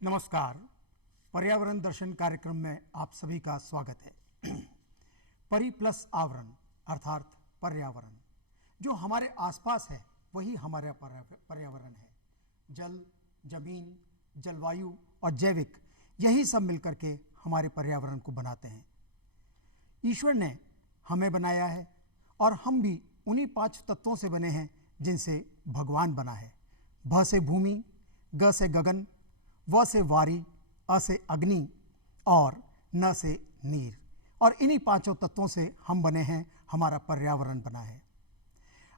नमस्कार। पर्यावरण दर्शन कार्यक्रम में आप सभी का स्वागत है। परि प्लस आवरण अर्थात पर्यावरण जो हमारे आसपास है वही हमारा पर्यावरण है। जल, जमीन, जलवायु और जैविक यही सब मिलकर के हमारे पर्यावरण को बनाते हैं। ईश्वर ने हमें बनाया है और हम भी उन्हीं 5 तत्वों से बने हैं जिनसे भगवान बना है। भ से भूमि, ग से गगन, व से वारी, अ से अग्नि और न से नीर। और इन्हीं 5 तत्वों से हम बने हैं, हमारा पर्यावरण बना है।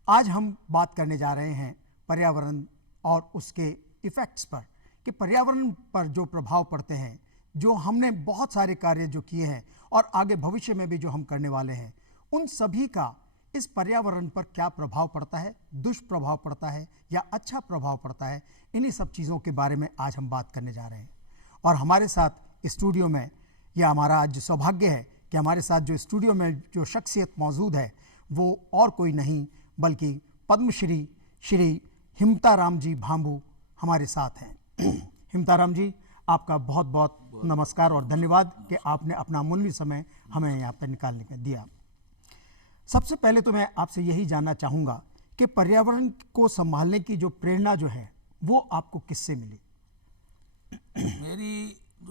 आज हम बात करने जा रहे हैं पर्यावरण और उसके इफ़ेक्ट्स पर, कि पर्यावरण पर जो प्रभाव पड़ते हैं, जो हमने बहुत सारे कार्य जो किए हैं और आगे भविष्य में भी जो हम करने वाले हैं, उन सभी का इस पर्यावरण पर क्या प्रभाव पड़ता है, दुष्प्रभाव पड़ता है या अच्छा प्रभाव पड़ता है, इन्हीं सब चीज़ों के बारे में आज हम बात करने जा रहे हैं। और हमारे साथ स्टूडियो में, यह हमारा आज सौभाग्य है कि हमारे साथ जो स्टूडियो में जो शख्सियत मौजूद है वो और कोई नहीं बल्कि पद्मश्री श्री हिमताराम जी भांबू हमारे साथ हैं। हिमताराम जी, आपका बहुत बहुत नमस्कार और धन्यवाद कि आपने अपना अमूल्य समय हमें यहाँ पर निकालने का दिया। सबसे पहले तो मैं आपसे यही जानना चाहूँगा कि पर्यावरण को संभालने की जो प्रेरणा जो है वो आपको किससे मिली?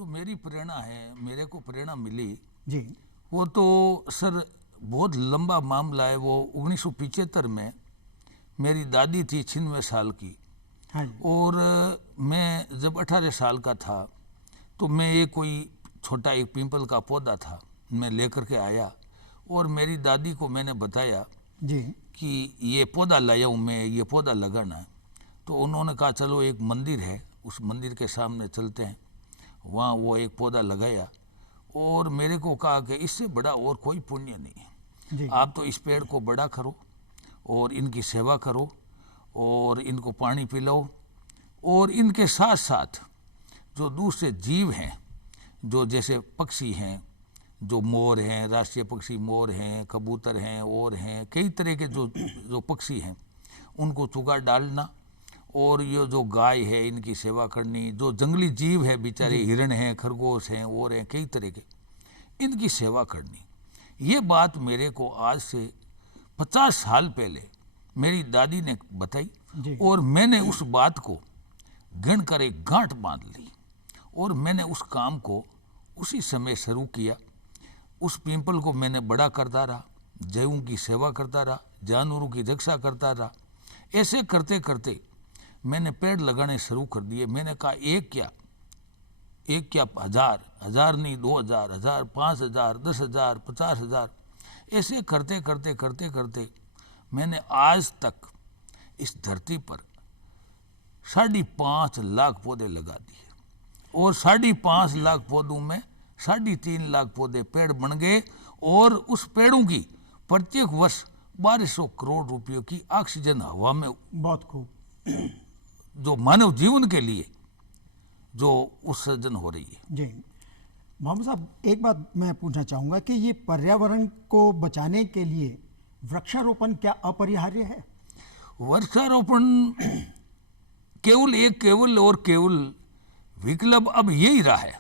मेरी प्रेरणा है, मेरे को प्रेरणा मिली जी, वो तो सर बहुत लंबा मामला है। वो 1975 में मेरी दादी थी 96 साल की। हाँ जी। और मैं जब 18 साल का था तो मैं ये कोई छोटा एक पीपल का पौधा था, मैं लेकर के आया और मेरी दादी को मैंने बताया जी कि ये पौधा लाया हूँ मैं, ये पौधा लगाना है। तो उन्होंने कहा चलो एक मंदिर है, उस मंदिर के सामने चलते हैं। वहाँ वो एक पौधा लगाया और मेरे को कहा कि इससे बड़ा और कोई पुण्य नहीं है। जी आप तो इस पेड़ को बड़ा करो और इनकी सेवा करो और इनको पानी पिलाओ, और इनके साथ साथ जो दूसरे जीव हैं, जो जैसे पक्षी हैं, जो मोर हैं, राष्ट्रीय पक्षी मोर हैं, कबूतर हैं और हैं कई तरह के जो पक्षी हैं, उनको चुगा डालना, और ये जो गाय है इनकी सेवा करनी, जो जंगली जीव है बेचारे, हिरण हैं, खरगोश हैं और हैं कई तरह के, इनकी सेवा करनी। ये बात मेरे को आज से 50 साल पहले मेरी दादी ने बताई जी और मैंने उस बात को गिन कर एक गांठ बांध ली और मैंने उस काम को उसी समय शुरू किया। उस पीपल को मैंने बड़ा करता रहा, जयों की सेवा करता रहा, जानवरों की रक्षा करता रहा। ऐसे करते करते मैंने पेड़ लगाने शुरू कर दिए। मैंने कहा एक क्या 1000 नहीं, 2000, 1000, 5000, 10,000, 50,000, ऐसे करते करते करते करते मैंने आज तक इस धरती पर 5.5 लाख पौधे लगा दिए और 5.5 लाख पौधों में 3.5 लाख पौधे पेड़ बन गए। और उस पेड़ों की प्रत्येक वर्ष 1200 करोड़ रुपयों की ऑक्सीजन हवा में, बहुत खूब। जो मानव जीवन के लिए जो उत्सर्जन हो रही है। जी मोहम्मद साहब, एक बात मैं पूछना चाहूँगा कि ये पर्यावरण को बचाने के लिए वृक्षारोपण क्या अपरिहार्य है? वृक्षारोपण केवल विकल्प अब यही रहा है,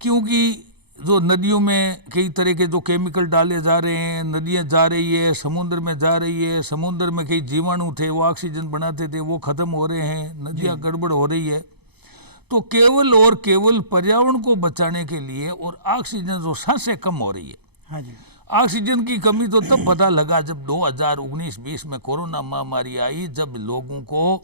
क्योंकि जो नदियों में कई तरह के जो केमिकल डाले जा रहे हैं, नदियाँ जा रही है, समुद्र में जा रही है, समुद्र में कई जीवाणु थे वो ऑक्सीजन बनाते थे, वो खत्म हो रहे हैं, नदियाँ गड़बड़ हो रही है। तो केवल पर्यावरण को बचाने के लिए, और ऑक्सीजन जो सांसें कम हो रही है। हाँ जी। ऑक्सीजन की कमी तो तब पता लगा जब 2019-20 में कोरोना महामारी आई, जब लोगों को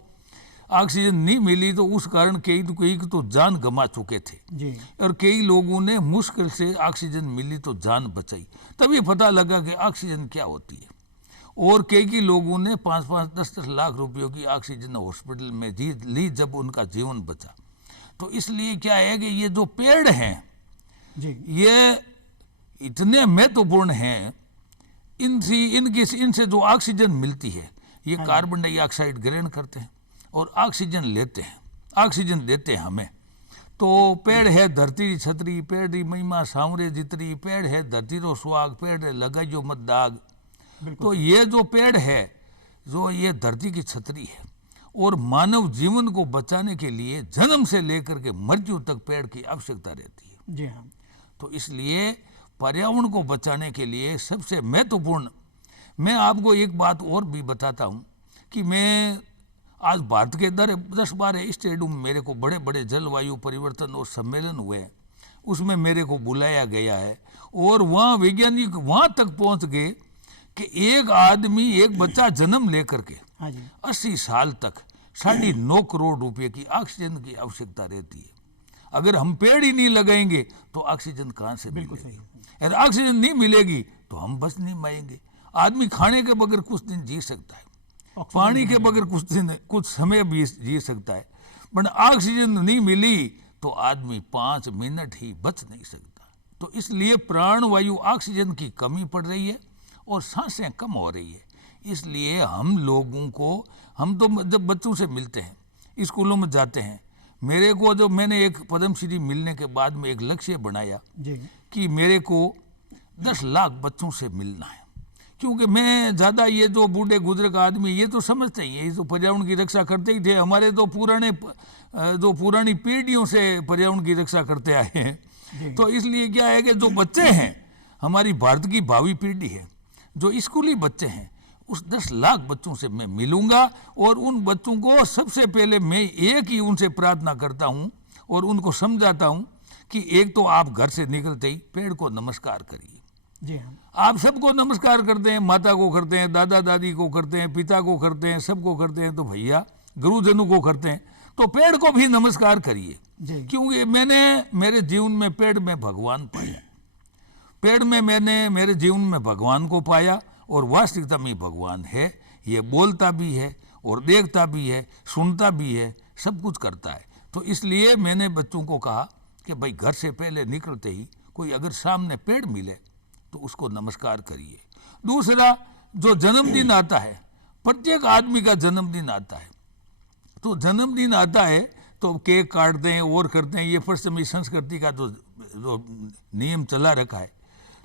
ऑक्सीजन नहीं मिली तो उस कारण कई तो जान गंवा चुके थे जी और कई लोगों ने मुश्किल से ऑक्सीजन मिली तो जान बचाई। तभी पता लगा कि ऑक्सीजन क्या होती है। और कई लोगों ने 5-5, 10-10 लाख रुपयों की ऑक्सीजन हॉस्पिटल में ली जब उनका जीवन बचा। तो इसलिए क्या है कि ये जो पेड़ हैं जी ये इतने महत्वपूर्ण हैं, इनसे जो ऑक्सीजन मिलती है, ये कार्बन डाइऑक्साइड ग्रहण करते हैं और ऑक्सीजन लेते हैं, ऑक्सीजन देते हैं हमें। तो पेड़ है धरती री छतरी, पेड़ री महिमा सांवरे जितरी, पेड़ है धरती रो सुहाग, पेड़ है लगाइयो मत दाग। तो ये जो पेड़ है, जो ये धरती की छतरी है, और मानव जीवन को बचाने के लिए जन्म से लेकर के मृत्यु तक पेड़ की आवश्यकता रहती है। जी हाँ। तो इसलिए पर्यावरण को बचाने के लिए सबसे महत्वपूर्ण, मैं आपको एक बात और भी बताता हूँ कि मैं आज भारत के 10-12 स्टेटों में मेरे को बड़े बड़े जलवायु परिवर्तन और सम्मेलन हुए हैं, उसमें मेरे को बुलाया गया है और वहाँ वैज्ञानिक वहाँ तक पहुँच गए कि एक आदमी, एक बच्चा जन्म लेकर के हाँ जी। 80 साल तक 9.5 करोड़ रुपए की ऑक्सीजन की आवश्यकता रहती है। अगर हम पेड़ ही नहीं लगाएंगे तो ऑक्सीजन कहाँ से मिलेगी? अगर ऑक्सीजन नहीं मिलेगी तो हम बच नहीं पाएंगे। आदमी खाने के बगैर कुछ दिन जी सकता है, पानी के बगैर कुछ समय भी जी सकता है, पर ऑक्सीजन नहीं मिली तो आदमी 5 मिनट ही बच नहीं सकता। तो इसलिए प्राणवायु ऑक्सीजन की कमी पड़ रही है और सांसें कम हो रही है। इसलिए हम लोगों को, हम तो जब बच्चों से मिलते हैं, स्कूलों में जाते हैं, मेरे को जो मैंने एक पद्मश्री मिलने के बाद में एक लक्ष्य बनाया जी। कि मेरे को 10 लाख बच्चों से मिलना है, क्योंकि मैं ज़्यादा ये जो बूढ़े गुजरक आदमी ये तो समझते ही हैं, ये तो पर्यावरण की रक्षा करते ही थे, हमारे तो पुरानी पीढ़ियों से पर्यावरण की रक्षा करते आए हैं। तो इसलिए क्या है कि जो बच्चे हैं, हमारी भारत की भावी पीढ़ी है, जो स्कूली बच्चे हैं, उस 10 लाख बच्चों से मैं मिलूंगा और उन बच्चों को सबसे पहले मैं एक ही उनसे प्रार्थना करता हूं और उनको समझाता हूं कि एक तो आप घर से निकलते ही पेड़ को नमस्कार करिए। जी हाँ। आप सबको नमस्कार करते हैं, माता को करते हैं, दादा दादी को करते हैं, पिता को करते हैं, सबको करते हैं, तो भैया गुरुजनों को करते हैं, तो पेड़ को भी नमस्कार करिए। क्योंकि मैंने मेरे जीवन में पेड़ में भगवान पाया, पेड़ में मैंने मेरे जीवन में भगवान को पाया और वास्तविकता में भगवान है। ये बोलता भी है और देखता भी है, सुनता भी है, सब कुछ करता है। तो इसलिए मैंने बच्चों को कहा कि भाई घर से पहले निकलते ही कोई अगर सामने पेड़ मिले तो उसको नमस्कार करिए। दूसरा, जो जन्मदिन आता है, प्रत्येक आदमी का जन्मदिन आता है, तो जन्मदिन आता है तो केक काटते हैं और करते हैं, ये पश्चिमी संस्कृति का जो नियम चला रखा है,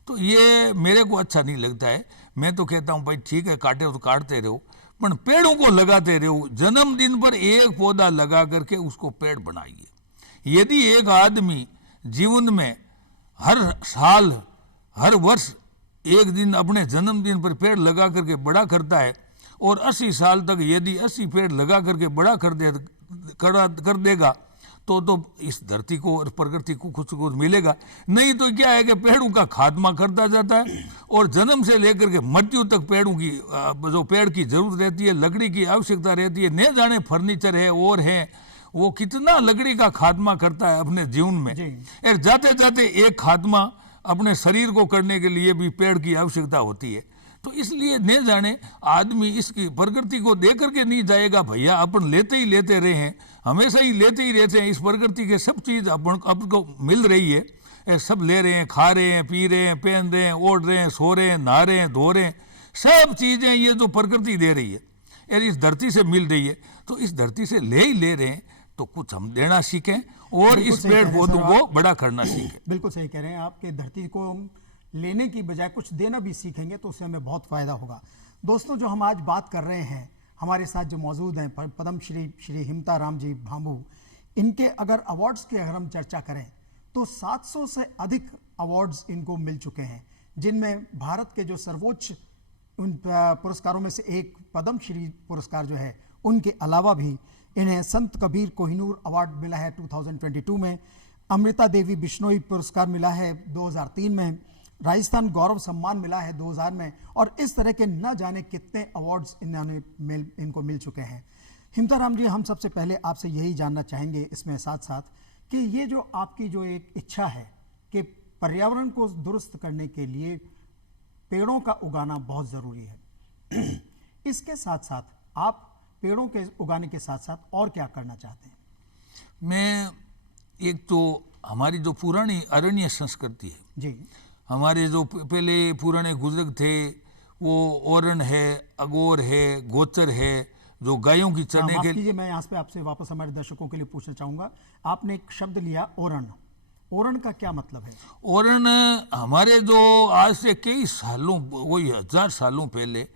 तो ये मेरे को अच्छा नहीं लगता है। मैं तो कहता हूँ भाई ठीक है, काटे हो तो काटते रहो, पर पेड़ों को लगाते रहो। जन्मदिन पर एक पौधा लगा करके उसको पेड़ बनाइए। यदि एक आदमी जीवन में हर साल, हर वर्ष एक दिन अपने जन्मदिन पर पेड़ लगा करके बड़ा करता है और 80 साल तक यदि 80 पेड़ लगा करके बड़ा कर देगा तो इस धरती को और प्रकृति को कुछ मिलेगा। नहीं तो क्या है कि पेड़ों का खात्मा करता जाता है और जन्म से लेकर के मृत्यु तक पेड़ों की जो पेड़ की जरूरत रहती है, लकड़ी की आवश्यकता रहती है, न जाने फर्नीचर है और है, वो कितना लकड़ी का खात्मा करता है अपने जीवन में। और जाते जाते एक खात्मा अपने शरीर को करने के लिए भी पेड़ की आवश्यकता होती है। तो इसलिए न जाने आदमी इसकी प्रकृति को दे करके नहीं जाएगा। भैया अपन लेते ही लेते रहे हैं, हमेशा ही लेते ही रहते हैं। इस प्रकृति के सब चीज़ अपन को मिल रही है, सब ले रहे हैं, खा रहे हैं, पी रहे हैं, पहन रहे हैं, ओढ़ रहे हैं, सो रहे हैं, नहा रहे हैं, धो रहे हैं, सब चीज़ें ये जो प्रकृति दे रही है और इस धरती से मिल रही है। तो इस धरती से ले रहे हैं, तो कुछ हम देना सीखें और इस पेड़ पौधों को बड़ा करना सीखें। बिल्कुल सही कह रहे हैं आपके, धरती को लेने की बजाय कुछ देना भी सीखेंगे तो उससे हमें बहुत फायदा होगा। दोस्तों, जो हम आज बात कर रहे हैं, हमारे साथ जो मौजूद हैं पद्मश्री श्री हिमता राम जी भांबू, इनके अगर अवार्ड्स की अगर हम चर्चा करें तो 700 से अधिक अवार्ड्स इनको मिल चुके हैं, जिनमें भारत के जो सर्वोच्च उन पुरस्कारों में से एक पद्मश्री पुरस्कार जो है, उनके अलावा भी इन्हें संत कबीर कोहिनूर अवार्ड मिला है 2022 में, अमृता देवी बिश्नोई पुरस्कार मिला है 2003 में, राजस्थान गौरव सम्मान मिला है 2000 में, और इस तरह के न जाने कितने अवार्ड्स इनको मिल चुके हैं। हिमता राम जी, हम सबसे पहले आपसे यही जानना चाहेंगे इसमें साथ साथ कि ये जो आपकी जो एक इच्छा है कि पर्यावरण को दुरुस्त करने के लिए पेड़ों का उगाना बहुत ज़रूरी है, इसके साथ साथ आप पेड़ों के उगाने के साथ साथ और क्या करना चाहते हैं? मैं एक तो हमारी जो पुरानी अरण्य संस्कृति है जी, हमारे जो पहले पुराने बुजुर्ग थे, वो ओरण है, अगोर है, गोचर है, जो गायों की चरने के। मैं यहाँ पे आपसे वापस हमारे दर्शकों के लिए पूछना चाहूँगा, आपने एक शब्द लिया ओरण, ओरण का क्या मतलब है? ओरण हमारे जो आज से कई सालों, वही 1000 सालों पहले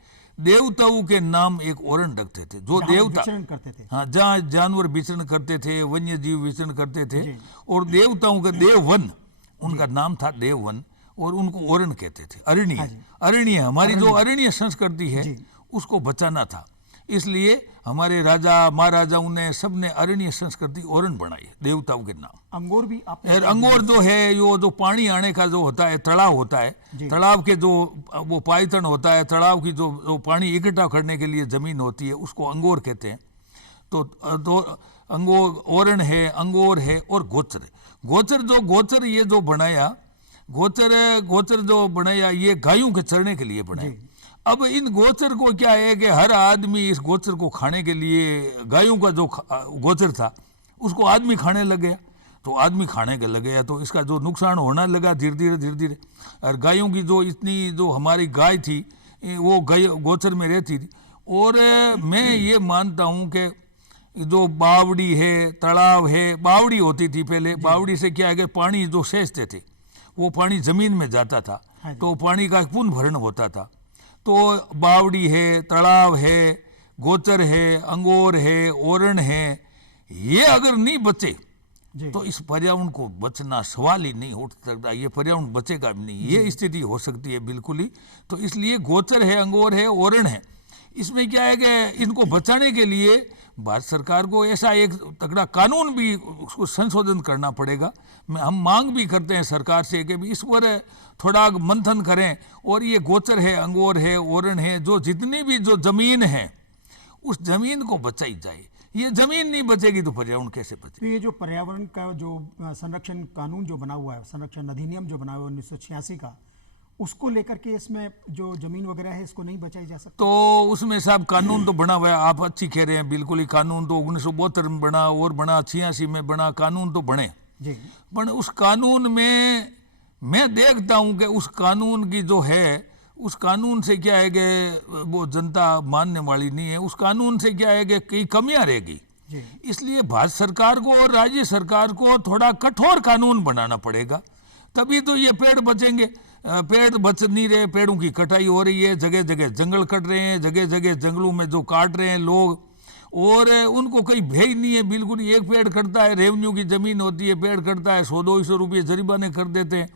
देवताओं के नाम एक ओरण रखते थे, जो जहाँ देवता विचरण करते थे। हाँ जहाँ जानवर विचरण करते थे, वन्य जीव विचरण करते थे, जी। और देवताओं का देववन, उनका नाम था देववन, और उनको ओरण कहते थे। हाँ अरण्य, जी। अरण्य हमारी जो अरण्य संस्कृति है जी। उसको बचाना था, इसलिए हमारे राजा महाराजाओं ने सबने अरण्य संस्कृति ओरण बनाई है देवताओं के नाम। अंगूर भी आप और अंगूर जो है यो जो पानी आने का जो होता है, तालाब होता है, जी। तालाब के जो वो पायतन होता है, तालाब की जो पानी इकट्ठा करने के लिए जमीन होती है उसको अंगूर कहते हैं। तो अंगूर ओरण है, अंगूर है, और गोचर। गोचर ये जो बनाया, गोचर जो बनाया ये गायों के चरने के लिए बनाया। अब इन गोचर को क्या है कि हर आदमी इस गोचर को खाने के लिए, गायों का जो गोचर था उसको आदमी खाने लग गया, तो आदमी खाने के लग गया तो इसका जो नुकसान होना लगा धीरे धीरे। और गायों की जो इतनी जो हमारी गाय थी वो गाय गोचर में रहती थी। और मैं ये मानता हूँ कि जो बावड़ी है, तालाब है, बावड़ी होती थी पहले, बावड़ी से क्या है कि पानी जो सेचते थे वो पानी जमीन में जाता था, तो पानी का पुनः भरण होता था। तो बावड़ी है, तालाब है, गोचर है, अंगूर है, ओरण है, ये अगर नहीं बचे तो इस पर्यावरण को बचना सवाल ही नहीं उठ सकता, ये पर्यावरण बचेगा भी नहीं, ये स्थिति हो सकती है बिल्कुल ही। तो इसलिए गोचर है, अंगूर है, ओरण है, इसमें क्या है कि इनको बचाने के लिए भारत सरकार को ऐसा एक तगड़ा कानून भी उसको संशोधन करना पड़ेगा। हम मांग भी करते हैं सरकार से कि इस पर थोड़ा मंथन करें, और ये गोचर है, अंगूर है, ओरण है, जो जितनी भी जो जमीन है उस जमीन को बचाई जाए। ये जमीन नहीं बचेगी तो पर्यावरण कैसे बचेगा? तो ये जो पर्यावरण का जो संरक्षण कानून जो बना हुआ है, संरक्षण अधिनियम जो बना हुआ है 1986 का, उसको लेकर के इसमें जो जमीन वगैरह है इसको नहीं बचाई जा सकती? तो उसमें साहब कानून तो बना हुआ है, आप अच्छी कह रहे हैं, बिल्कुल ही कानून तो 1972 में बना, और बना 86 में बना, कानून तो बने जी। पर उस कानून में मैं देखता हूं कि उस कानून की जो है, उस कानून से क्या है कि वो जनता मानने वाली नहीं है। उस कानून से क्या है कि कई कमियां रहेगी, इसलिए भारत सरकार को और राज्य सरकार को थोड़ा कठोर कानून बनाना पड़ेगा, तभी तो ये पेड़ बचेंगे। पेड़ बच नहीं रहे, पेड़ों की कटाई हो रही है, जगह जगह जंगल कट रहे हैं, जगह जगह जंगलों में जो काट रहे हैं लोग, और उनको कहीं भेज नहीं है बिल्कुल। एक पेड़ कटता है, रेवेन्यू की जमीन होती है, पेड़ कटता है 100-200 रुपये जरिमाने कर देते हैं।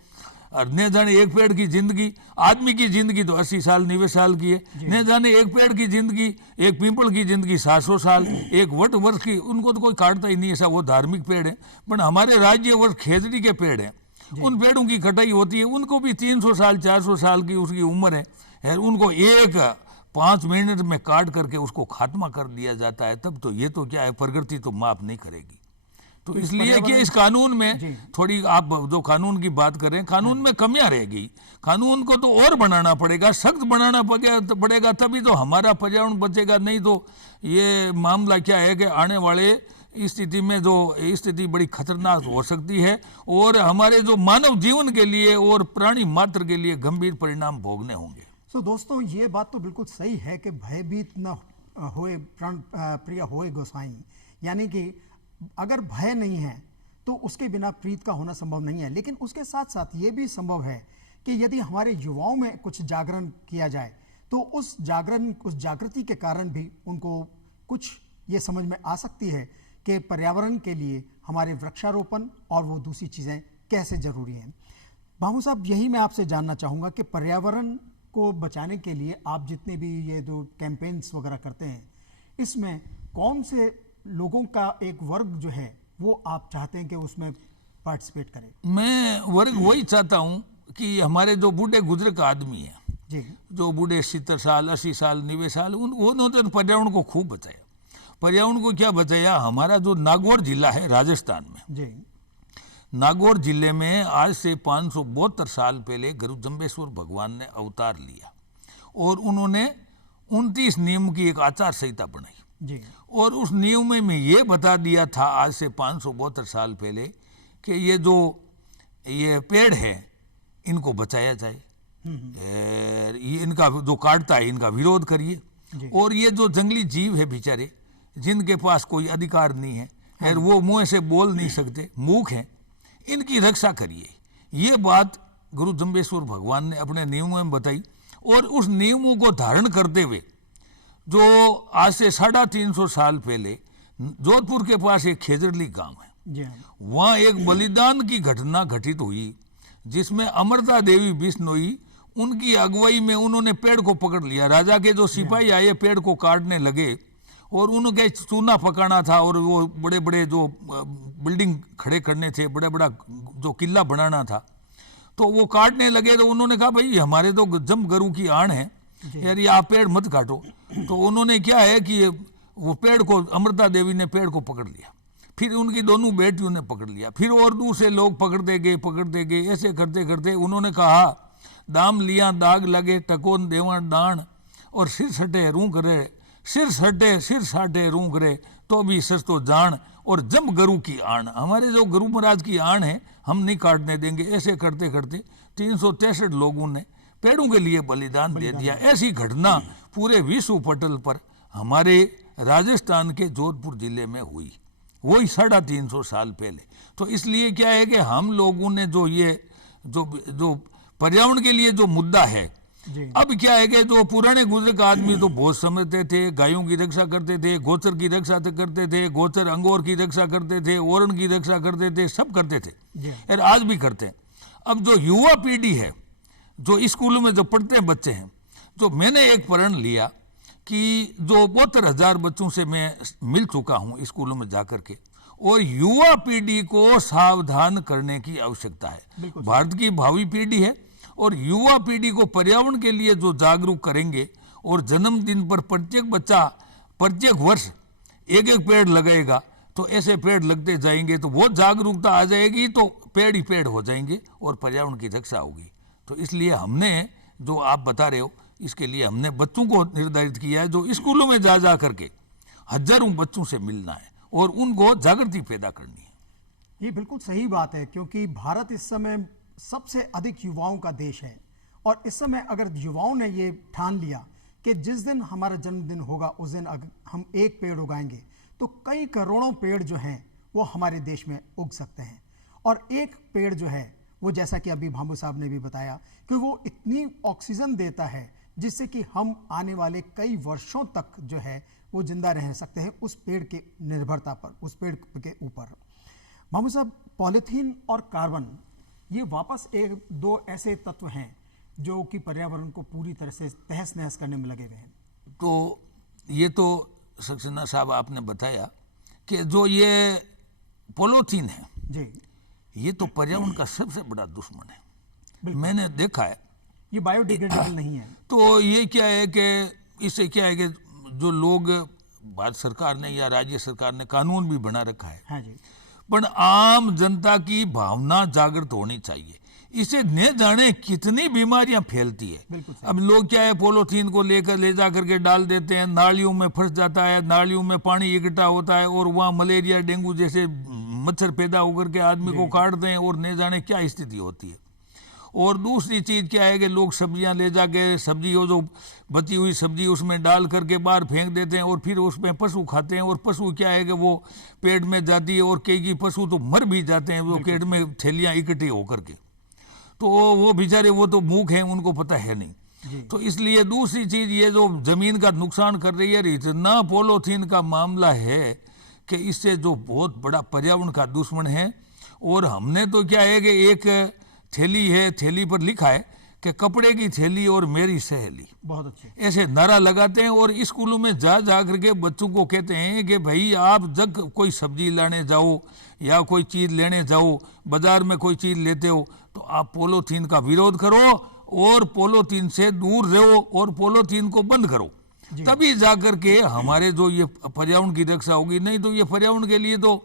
और न जाने एक पेड़ की जिंदगी, आदमी की जिंदगी तो 80 साल 90 साल की है, न जाने एक पेड़ की जिंदगी, एक पीपल की जिंदगी 700 साल, एक वट वर्ष की, उनको तो कोई काटता ही नहीं ऐसा, वो धार्मिक पेड़ है। पर हमारे राज्य वर्ष खेजड़ी के पेड़ हैं, उन पेड़ों की कटाई होती है, उनको भी 300 साल 400 साल की उसकी उम्र है, उनको 5 मिनट में काट करके उसको खात्मा कर दिया जाता है। तब तो ये तो क्या है, प्रकृति तो माफ नहीं करेगी। तो इसलिए कि इस कानून में थोड़ी, आप जो कानून की बात करें, कानून में कमियां रहेगी, कानून को तो और बनाना पड़ेगा, सख्त बनाना पड़ेगा, तभी तो हमारा पर्यावरण बचेगा। नहीं तो ये मामला क्या है कि आने वाले स्थिति में जो स्थिति बड़ी खतरनाक हो सकती है, और हमारे जो मानव जीवन के लिए और प्राणी मात्र के लिए गंभीर परिणाम भोगने होंगे। तो दोस्तों, ये बात तो बिल्कुल सही है कि भयभीत न होए प्राण प्रिय होए गोसाई, यानी कि अगर भय नहीं है तो उसके बिना प्रीत का होना संभव नहीं है। लेकिन उसके साथ साथ ये भी संभव है कि यदि हमारे युवाओं में कुछ जागरण किया जाए तो उस जागृति के कारण भी उनको कुछ ये समझ में आ सकती है कि पर्यावरण के लिए हमारे वृक्षारोपण और वो दूसरी चीज़ें कैसे ज़रूरी हैं। भामू साहब, यही मैं आपसे जानना चाहूँगा कि पर्यावरण को बचाने के लिए आप जितने भी ये जो कैंपेन्स वगैरह करते हैं, इसमें कौन से लोगों का एक वर्ग जो है वो आप चाहते हैं कि उसमें पार्टिसिपेट करे? मैं वर्ग वही चाहता हूँ कि हमारे जो बूढ़े गुजरक आदमी हैं जी, जो बूढ़े 70 साल 80 साल 90 साल, उन्होंने पर्यावरण को खूब बचाया। पर्यावरण को क्या बचाया, हमारा जो नागौर जिला है राजस्थान में जी, नागौर जिले में आज से 572 साल पहले गुरु जम्बेश्वर भगवान ने अवतार लिया, और उन्होंने 29 नियम की एक आचार संहिता बनाई जी, और उस नियम में ये बता दिया था आज से 572 साल पहले कि ये पेड़ है इनको बचाया जाए, ये इनका जो काटता है इनका विरोध करिए, और ये जो जंगली जीव है बेचारे जिनके पास कोई अधिकार नहीं है और वो मुंह से बोल नहीं सकते, मूक हैं, इनकी रक्षा करिए। ये बात गुरु जम्बेश्वर भगवान ने अपने नियमों में बताई, और उस नियमों को धारण करते हुए जो आज से 350 साल पहले जोधपुर के पास एक खेजरली गांव है, जी हाँ, वहाँ एक बलिदान की घटना घटित हुई जिसमें अमृता देवी बिश्नोई, उनकी अगुवाई में उन्होंने पेड़ को पकड़ लिया। राजा के जो सिपाही आए पेड़ को काटने लगे और उनके चूना पकाना था और वो बड़े बड़े जो बिल्डिंग खड़े करने थे, बड़ा बड़ा जो किला बनाना था, तो वो काटने लगे। तो उन्होंने कहा भाई हमारे तो जम गरु की आड़ है यार, ये आप पेड़ मत काटो। तो उन्होंने क्या है कि वो पेड़ को, अमृता देवी ने पेड़ को पकड़ लिया, फिर उनकी दोनों बेटियों ने पकड़ लिया, फिर और दूसरे लोग पकड़ते गए। ऐसे करते करते उन्होंने कहा दाम लिया दाग लगे टकोन देवन दान और सिर सटे रू करे, सिर साटे रू करे तो भी सस्तो जान और जम गरु की आण, हमारे जो गुरु महाराज की आण है हम नहीं काटने देंगे। ऐसे करते करते 363 लोगों ने पेड़ों के लिए बलिदान दे दिया। ऐसी घटना पूरे विश्व पटल पर हमारे राजस्थान के जोधपुर जिले में हुई, वही 350 साल पहले। तो इसलिए क्या है कि हम लोगों ने जो ये जो पर्यावरण के लिए जो मुद्दा है, अब क्या है कि जो पुराने गुजर का आदमी तो बहुत समझते थे, गायों की रक्षा करते थे, गोचर की रक्षा करते थे, गोचर अंगोर की रक्षा करते थे, ओरण की रक्षा करते थे, सब करते थे और आज भी करते हैं। अब जो युवा पीढ़ी है, जो स्कूलों में जो पढ़ते हैं बच्चे हैं, जो मैंने एक प्रण लिया कि जो 72,000 बच्चों से मैं मिल चुका हूँ स्कूलों में जाकर के, और युवा पीढ़ी को सावधान करने की आवश्यकता है। भारत की भावी पीढ़ी है और युवा पीढ़ी को पर्यावरण के लिए जो जागरूक करेंगे और जन्मदिन पर प्रत्येक बच्चा प्रत्येक वर्ष एक पेड़ लगाएगा, तो ऐसे पेड़ लगते जाएंगे तो बहुत जागरूकता आ जाएगी, तो पेड़ ही पेड़ हो जाएंगे और पर्यावरण की रक्षा होगी। तो इसलिए हमने जो आप बता रहे हो, इसके लिए हमने बच्चों को निर्धारित किया है, जो स्कूलों में जा करके हजारों बच्चों से मिलना है और उनको जागृति पैदा करनी है। ये बिल्कुल सही बात है, क्योंकि भारत इस समय सबसे अधिक युवाओं का देश है और इस समय अगर युवाओं ने ये ठान लिया कि जिस दिन हमारा जन्मदिन होगा उस दिन अगर हम एक पेड़ उगाएंगे तो कई करोड़ों पेड़ जो हैं वो हमारे देश में उग सकते हैं। और एक पेड़ जो है वो, जैसा कि अभी भामू साहब ने भी बताया, कि वो इतनी ऑक्सीजन देता है जिससे कि हम आने वाले कई वर्षों तक जो है वो जिंदा रह सकते हैं उस पेड़ के निर्भरता पर, उस पेड़ के ऊपर। भामू साहब, पॉलीथीन और कार्बन ये वापस एक दो ऐसे तत्व हैं जो कि पर्यावरण को पूरी तरह से तहस नहस करने में लगे हुए हैं। तो ये तो सक्सेना साहब आपने बताया कि जो ये पॉलीथीन है जी, ये तो पर्यावरण का सबसे बड़ा दुश्मन है। मैंने देखा है ये बायोडिग्रेडेबल नहीं है। तो ये क्या है कि इससे क्या है कि जो लोग, भारत सरकार ने या राज्य सरकार ने कानून भी बना रखा है, हाँ जी, पर आम जनता की भावना जागृत होनी चाहिए। इसे न जाने कितनी बीमारियां फैलती है। अब लोग क्या है, पॉलीथीन को लेकर ले जा करके डाल देते हैं, नालियों में फंस जाता है, नालियों में पानी इकट्ठा होता है और वहाँ मलेरिया डेंगू जैसे मच्छर पैदा होकर के आदमी को काटते हैं और न जाने क्या स्थिति होती है। और दूसरी चीज़ क्या है कि लोग सब्जियां ले जाके, सब्जी हो जो बची हुई सब्जी उसमें डाल करके बाहर फेंक देते हैं और फिर उसमें पशु खाते हैं। और पशु क्या है कि वो पेट में जाती है और कई पशु तो मर भी जाते हैं वो पेट में थैलियाँ इकट्ठी होकर के। तो वो बेचारे वो तो मूक हैं, उनको पता है नहीं। तो इसलिए दूसरी चीज़ ये जो ज़मीन का नुकसान कर रही है, इतना पॉलीथीन का मामला है कि इससे जो बहुत बड़ा पर्यावरण का दुश्मन है। और हमने तो क्या है कि एक थैली है, थैली पर लिखा है कि कपड़े की थैली और मेरी सहेली, बहुत अच्छे, ऐसे नारा लगाते हैं। और स्कूलों में जा करके बच्चों को कहते हैं कि भाई आप जब कोई सब्जी लाने जाओ या कोई चीज़ लेने जाओ, बाजार में कोई चीज़ लेते हो, तो आप पॉलीथीन का विरोध करो और पॉलीथीन से दूर रहो और पॉलीथीन को बंद करो, तभी जाकर के हमारे जो ये पर्यावरण की रक्षा होगी। नहीं तो ये पर्यावरण के लिए तो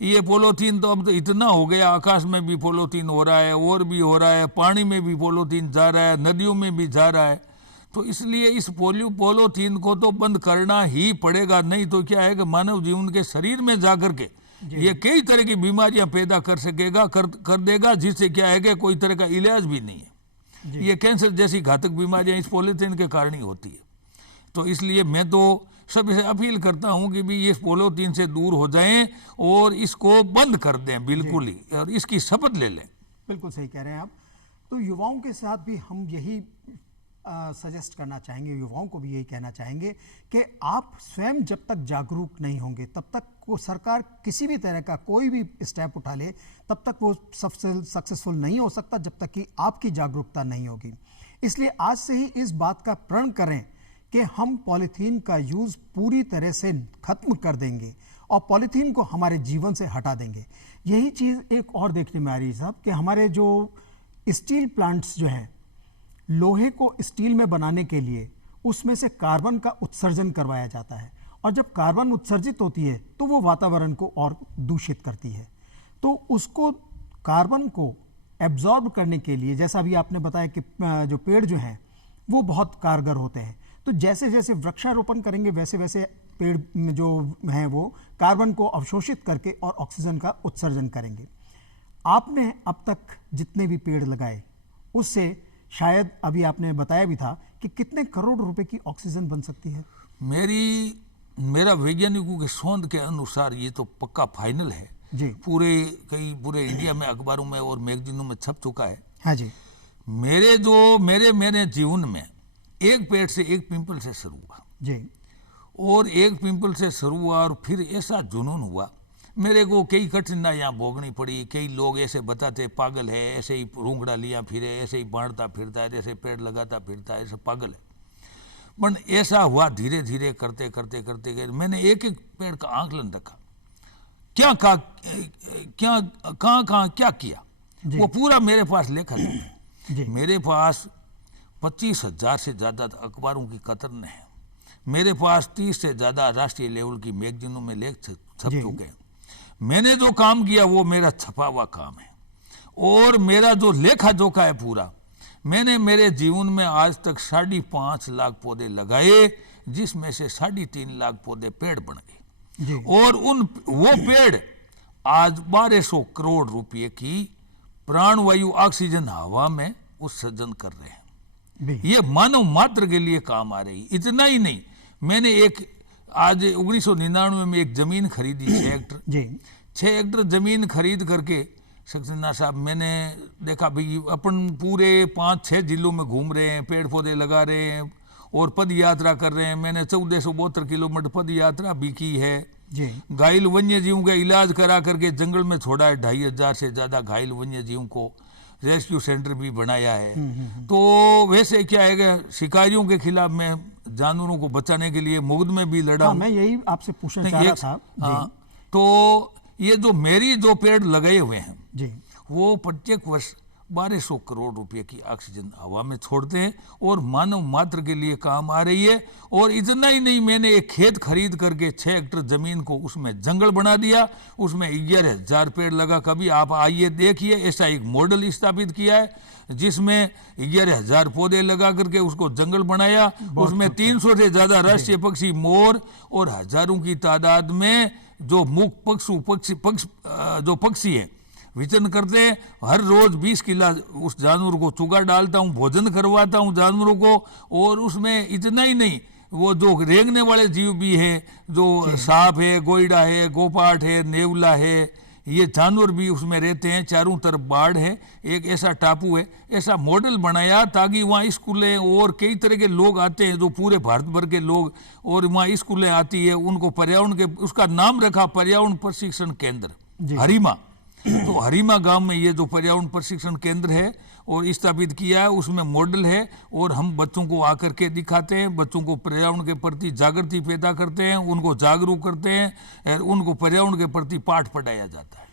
ये पॉलीथीन तो अब तो इतना हो गया, आकाश में भी पॉलीथीन हो रहा है और भी हो रहा है, पानी में भी पॉलीथीन जा रहा है, नदियों में भी जा रहा है। तो इसलिए इस पॉलीथीन को तो बंद करना ही पड़ेगा, नहीं तो क्या है कि मानव जीवन के शरीर में जा करके ये कई तरह की बीमारियां पैदा कर सकेगा, कर देगा, जिससे क्या है कि कोई तरह का इलाज भी नहीं है। ये कैंसर जैसी घातक बीमारियां इस पॉलीथीन के कारण ही होती है। तो इसलिए मैं तो सबसे अपील करता हूं कि भी ये पॉलीथीन से दूर हो जाएं और इसको बंद कर दें बिल्कुल ही, और इसकी शपथ ले लें। बिल्कुल सही कह रहे हैं आप। तो युवाओं के साथ भी हम यही सजेस्ट करना चाहेंगे, युवाओं को भी यही कहना चाहेंगे कि आप स्वयं जब तक जागरूक नहीं होंगे तब तक वो सरकार किसी भी तरह का कोई भी स्टेप उठा ले तब तक वो सक्सेसफुल नहीं हो सकता जब तक कि आपकी जागरूकता नहीं होगी। इसलिए आज से ही इस बात का प्रण करें कि हम पॉलीथीन का यूज़ पूरी तरह से खत्म कर देंगे और पॉलीथीन को हमारे जीवन से हटा देंगे। यही चीज़ एक और देखने में आ रही है साहब कि हमारे जो स्टील प्लांट्स जो हैं, लोहे को स्टील में बनाने के लिए उसमें से कार्बन का उत्सर्जन करवाया जाता है और जब कार्बन उत्सर्जित होती है तो वो वातावरण को और दूषित करती है। तो उसको कार्बन को एब्जॉर्ब करने के लिए, जैसा अभी आपने बताया कि जो पेड़ जो हैं वो बहुत कारगर होते हैं, तो जैसे जैसे वृक्षारोपण करेंगे वैसे वैसे पेड़ जो हैं वो कार्बन को अवशोषित करके और ऑक्सीजन का उत्सर्जन करेंगे। आपने अब तक जितने भी पेड़ लगाए उससे शायद अभी आपने बताया भी था कि कितने करोड़ रुपए की ऑक्सीजन बन सकती है। मेरा वैज्ञानिकों के शोध के अनुसार ये तो पक्का फाइनल है जी। पूरे इंडिया में अखबारों में और मैगजीनों में छप चुका है। हाँ जी। मेरे जीवन में एक पेड़ से एक पिंपल से शुरू हुआ जी। और एक पिंपल से शुरू हुआ और फिर ऐसा जुनून हुआ, मेरे को कई कठिनाइयाँ भोगनी पड़ी। कई लोग ऐसे बताते पागल है, ऐसे ही रूंगड़ा लिया फिरे, ऐसे ही बांटता फिरता है, ऐसे पेड़ लगाता फिरता है, ऐसे पागल है। पर ऐसा हुआ धीरे धीरे करते करते करते गए। मैंने एक एक पेड़ का आंकलन रखा, कहाँ क्या किया, वो पूरा मेरे पास लेखा है। मेरे पास 25,000 से ज़्यादा अखबारों की कतरन है। मेरे पास 30 से ज़्यादा राष्ट्रीय लेवल की मैगजीनों में लेख छप चुके हैं। मैंने जो काम किया वो मेरा छपा हुआ काम है और मेरा जो लेखा जोखा है पूरा, मैंने मेरे जीवन में आज तक 5.5 लाख पौधे लगाए, जिसमें से 3.5 लाख पौधे पेड़ बन गए और वो पेड़ आज 1200 करोड़ रुपए की प्राणवायु ऑक्सीजन हवा में उत्सर्जन कर रहे हैं। ये मानव मात्र के लिए काम आ रही। इतना ही नहीं, मैंने आज 1999 में एक जमीन खरीदी 6 हेक्टर जमीन खरीद करके सक्सेना साहब, मैंने देखा भाई अपन पूरे 5-6 जिलों में घूम रहे हैं, पेड़ पौधे लगा रहे हैं और पद यात्रा कर रहे हैं। मैंने 1472 किलोमीटर पद यात्रा भी की है। घायल वन्य जीवों का इलाज करा करके जंगल में छोड़ा है। 2500 से ज्यादा घायल वन्य जीवों को रेस्क्यू सेंटर भी बनाया है। तो वैसे क्या है, शिकारियों के खिलाफ मैं जानवरों को बचाने के लिए मुग्ध में भी लड़ा। मैं यही आपसे पूछना चाह रहा था। हाँ, तो ये जो पेड़ लगाए हुए हैं वो प्रत्येक वर्ष 1200 करोड़ रुपए की ऑक्सीजन हवा में छोड़ते हैं और मानव मात्र के लिए काम आ रही है। और इतना ही नहीं, मैंने एक खेत खरीद करके 6 हेक्टर जमीन को उसमें जंगल बना दिया, उसमें 11,000 पेड़ लगा। कभी आप आइए देखिए, ऐसा एक मॉडल स्थापित किया है जिसमें 11,000 पौधे लगा करके उसको जंगल बनाया। उसमें 300 से ज्यादा राष्ट्रीय पक्षी मोर और हजारों की तादाद में जो पक्षी हैं विचरण करते हैं। हर रोज 20 किलो उस जानवर को चुगा डालता हूँ, भोजन करवाता हूँ जानवरों को। और उसमें इतना ही नहीं, वो जो रेंगने वाले जीव भी हैं, जो सांप है, गोइडा है, गोपाट है, नेवला है, ये जानवर भी उसमें रहते हैं। चारों तरफ बाढ़ है, एक ऐसा टापू है। ऐसा मॉडल बनाया ताकि वहाँ स्कूलें और कई तरह के लोग आते हैं, जो पूरे भारत भर के लोग, और वहाँ स्कूलें आती है, उनको पर्यावरण के, उसका नाम रखा पर्यावरण प्रशिक्षण केंद्र हरिमा। तो हरिमा गांव में ये जो पर्यावरण प्रशिक्षण केंद्र है और स्थापित किया है, उसमें मॉडल है और हम बच्चों को आकर के दिखाते हैं, बच्चों को पर्यावरण के प्रति जागृति पैदा करते हैं, उनको जागरूक करते हैं और उनको पर्यावरण के प्रति पाठ पढ़ाया जाता है।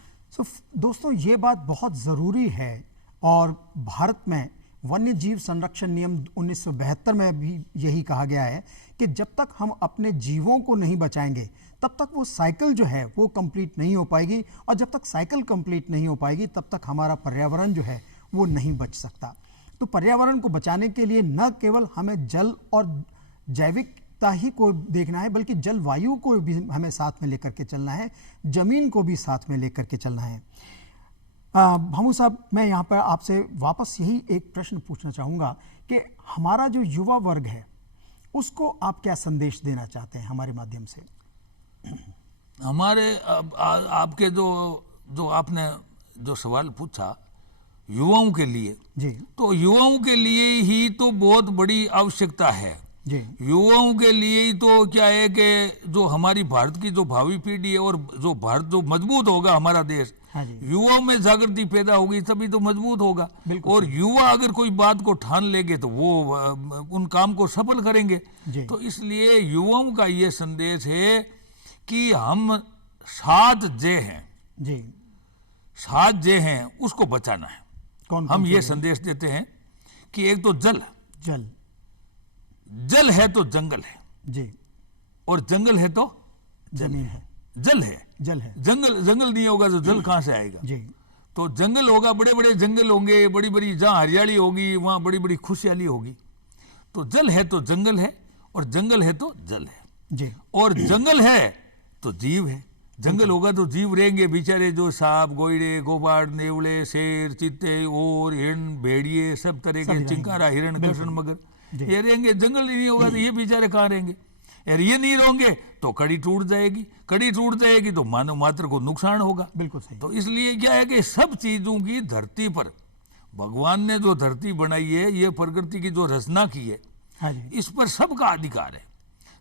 दोस्तों, ये बात बहुत ज़रूरी है और भारत में वन्य जीव संरक्षण नियम 1972 में भी यही कहा गया है कि जब तक हम अपने जीवों को नहीं बचाएंगे तब तक वो साइकिल जो है वो कंप्लीट नहीं हो पाएगी, और जब तक साइकिल कंप्लीट नहीं हो पाएगी तब तक हमारा पर्यावरण जो है वो नहीं बच सकता। तो पर्यावरण को बचाने के लिए न केवल हमें जल और जैविकता ही को देखना है, बल्कि जलवायु को भी हमें साथ में लेकर के चलना है, जमीन को भी साथ में लेकर के चलना है। भामू साहब, मैं यहाँ पर आपसे वापस यही एक प्रश्न पूछना चाहूँगा कि हमारा जो युवा वर्ग है उसको आप क्या संदेश देना चाहते हैं हमारे माध्यम से? हमारे आपके जो आपने जो सवाल पूछा, युवाओं के लिए, जी तो युवाओं के लिए ही तो बहुत बड़ी आवश्यकता है। जी युवाओं के लिए ही तो क्या है कि जो हमारी भारत की जो भावी पीढ़ी है और जो भारत जो मजबूत होगा हमारा देश, हाँ जी युवाओं में जागृति पैदा होगी तभी तो मजबूत होगा। बिल्कुल और युवा अगर कोई बात को ठान लेंगे तो वो उन काम को सफल करेंगे। जी तो इसलिए युवाओं का ये संदेश है कि हम 7 जे हैं, जी 7 जे हैं उसको बचाना है। कौन हम कौन ये से? संदेश देते हैं कि एक तो जल, जल जल है तो जंगल है, जी और जंगल है तो जमीन है, जल है। जल है जंगल जंगल नहीं होगा तो जल कहाँ से आएगा? जी तो जंगल होगा, बड़े बड़े जंगल होंगे, बड़ी बड़ी जहाँ हरियाली होगी वहाँ बड़ी बड़ी खुशहाली होगी। तो जल है तो जंगल है, और जंगल है तो जल है, जी और जंगल है तो जीव है। जंगल होगा तो जीव रहेंगे, बेचारे जो सांप, गोइड़े, गोबाड़, नेवले, शेर, चीते और हिरण, भेड़िए, सब तरह सब के, रहेंगे। चिंकारा, हिरण, बिल्कुल। कृष्ण, मगर, जी। ये रहेंगे। जंगल ही नहीं होगा तो ये बेचारे कहाँ रहेंगे? और ये नहीं रहेंगे तो कड़ी टूट जाएगी, कड़ी टूट जाएगी तो मानव मात्र को नुकसान होगा। बिल्कुल सही तो इसलिए क्या है कि सब चीजों की धरती पर भगवान ने जो धरती बनाई है, ये प्रकृति की जो रचना की है, हाँ जी इस पर सबका अधिकार है।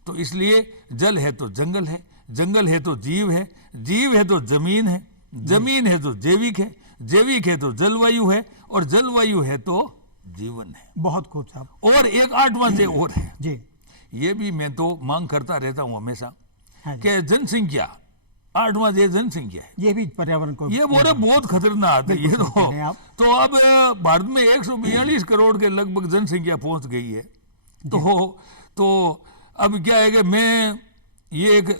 तो इसलिए जल है तो जंगल है, जंगल है तो जीव है, जीव है तो जमीन है, जमीन है तो जैविक है, जैविक है तो जलवायु है, और जलवायु है तो जीवन है। बहुत खूब साहब और एक 8वां जे और है, जी ये भी मैं तो मांग करता रहता हूं हमेशा हाँ जी कि जनसंख्या, 8वां जे जनसंख्या है। ये भी पर्यावरण को ये बोले बहुत खतरनाक है ये बिल्कुल सही कह रहे हैं आप। तो अब भारत में 142 करोड़ के लगभग जनसंख्या पहुंच गई है। तो अब क्या है कि मैं ये एक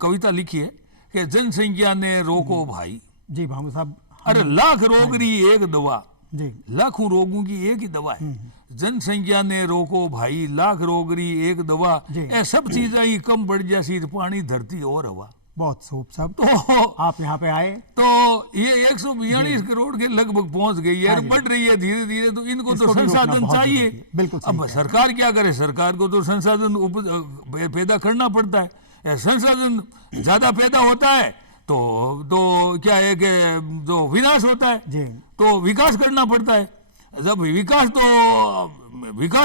कविता लिखी है कि जनसंख्या ने रोको भाई, जी भामू साहब अरे लाख रोग री एक दवा, जी लाखों रोगों की एक ही दवा है। जनसंख्या ने रोको भाई, लाख रोग री एक दवा, जी। ये सब चीजें ही कम बढ़ जासी, पानी, धरती और हवा। बहुत खूब साहब तो आप यहाँ पे आए तो ये 142 करोड़ के लगभग पहुंच गई है, हाँ और जी। बढ़ रही है धीरे धीरे। तो इनको इसको तो भी रोकना संसाधन बहुत चाहिए। जरूरी है। बिल्कुल सही अब कह रहे हैं। सरकार क्या करे? सरकार को तो संसाधन पैदा करना पड़ता है। संसाधन ज्यादा पैदा होता है तो क्या है कि जो विनाश होता है, जी तो विकास करना पड़ता है। जब विकास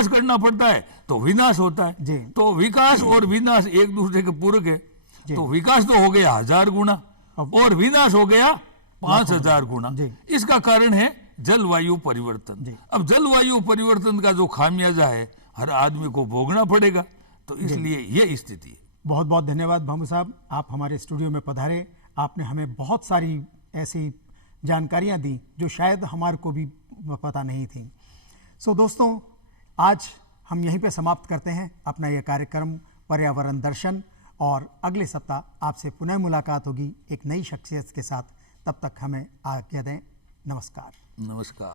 करना पड़ता है तो विनाश होता है। जी। तो विकास और विनाश एक दूसरे के पूरक है। जी। तो विकास तो हो गया 1000 गुना, और विनाश हो गया 5000 गुना। जी। इसका कारण है जलवायु जी। परिवर्तन। अब जलवायु परिवर्तन का जो खामियाजा है हर आदमी को भोगना पड़ेगा। तो इसलिए ये स्थिति है। बहुत बहुत धन्यवाद भामू साहब, आप हमारे स्टूडियो में पधारे। आपने हमें बहुत सारी ऐसी जानकारियां दी जो शायद हमारे को भी पता नहीं थी। सो दोस्तों, आज हम यहीं पे समाप्त करते हैं अपना यह कार्यक्रम पर्यावरण दर्शन, और अगले सप्ताह आपसे पुनः मुलाकात होगी एक नई शख्सियत के साथ। तब तक हमें आज्ञा दें। नमस्कार। नमस्कार।